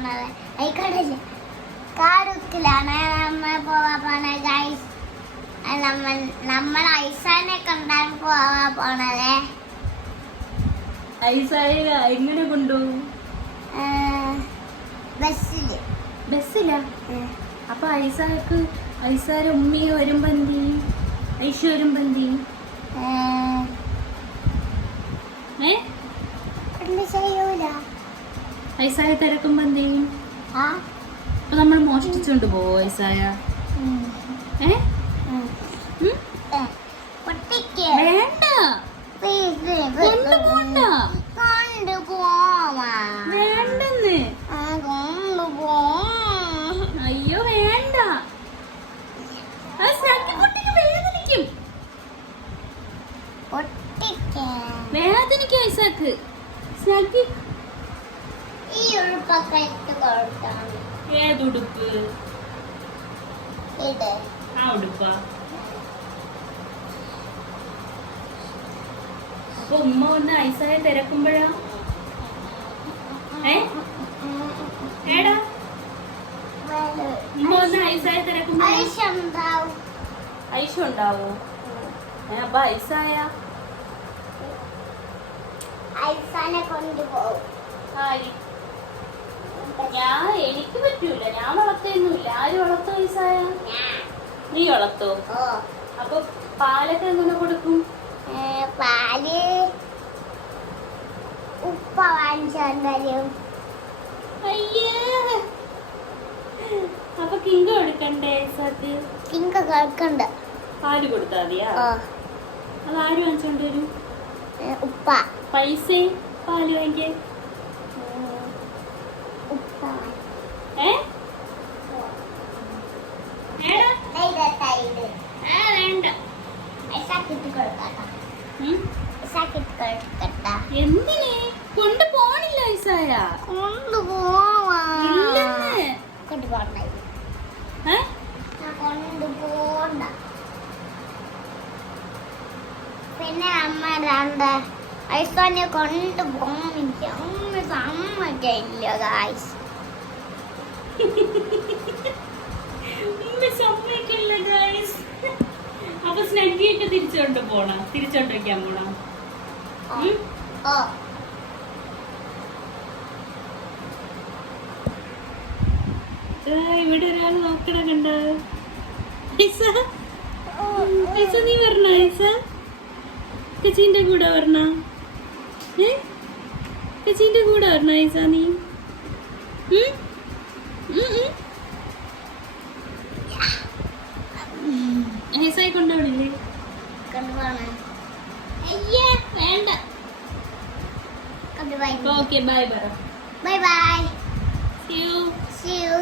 പോണത്. ആയിക്കോട്ടെ, കാടുക്കിലാണ് നമ്മൾ പോവാൻ പോണത് ഗൈസ്. നമ്മൾ ഐസാനെ കണ്ടാൻ പോവാൻ പോണത്. ഐസായ എങ്ങനെ കൊണ്ടുപോകും? ബസ്സിലാ? അപ്പൊ ഐസാര ഉമ്മി വരുമ്പോ എന്ത് ചെയ്യും? ഐഷ വരുമ്പോ എന്ത് ചെയ്യും? ഐസായ തിരക്കുമ്പോ എന്ത് ചെയ്യും? അപ്പൊ നമ്മൾ മോഷ്ടിച്ചോണ്ട് പോവോ ഐസായ? വേണ്ട, കൊണ്ടുപോണ്ട. വേണ്ടെന്ന്. അയ്യോ വേണ്ട, വേദനിക്കും. വേദനിക്കും ഐസാക്ക്. സ്നാക്കി ഏതുടുപ്പ്? ആ ഉടുപ്പാ. അപ്പൊ ഉമ്മ വന്ന് ഐസായ തിരക്കുമ്പോഴാ? ഏടാ ഉമ്മ വന്ന് ഐസായ തിരക്കുമ്പോ ഐഷ ഉണ്ടാവോ? അപ്പൊ ഐസായ ഐസാനെ കൊണ്ടുപോകും. എനിക്ക് പറ്റൂല, ഞാൻ വളർത്തുന്നില്ല. ആര് വളർത്തോ ഐസായ? നീ വളർത്തോ? അപ്പൊ പാലൊക്കെ എങ്ങനെ കൊടുക്കും? പാല് ഉപ്പ വാങ്ങിച്ചാലും. അയ്യേ, അപ്പൊ കിങ്ക കൊടുക്കണ്ടേ ഐസാക്ക്? കിങ്ക കൊടുക്കണ്ട, പാല് കൊടുത്താ മതിയാ? അത് ആര് വാങ്ങിച്ചോണ്ട് വരും? ഉപ്പ. പൈസ പാല് വാങ്ങിക്കാൻ ഉപ്പ. വേണ്ട. എന്തിനെ കൊണ്ടു പോണില്ല ഐസായ? കൊണ്ടുപോണ്ട. പിന്നെ അമ്മ രണ്ട് ഐസാനെ കൊണ്ടുപോകാൻ സമ്മതിക്കില്ല ഗായ്സ്. അപ്പൊ സ്നഗ്ഗിയൊക്കെ തിരിച്ചോണ്ട് വെക്കാൻ പോണ? ഇവിടെ ഒരാൾ നോക്കണ കണ്ട. നീ പറഞ്ഞ കച്ചീന്റെ കൂടെ പറഞ്ഞ? കച്ചീന്റെ കൂടെ പറഞ്ഞ ഐസ നീ? ഐസായി കൊണ്ടുപോണില്ലേ? വേണ്ട. Okay, bye. Bye. See you. See you.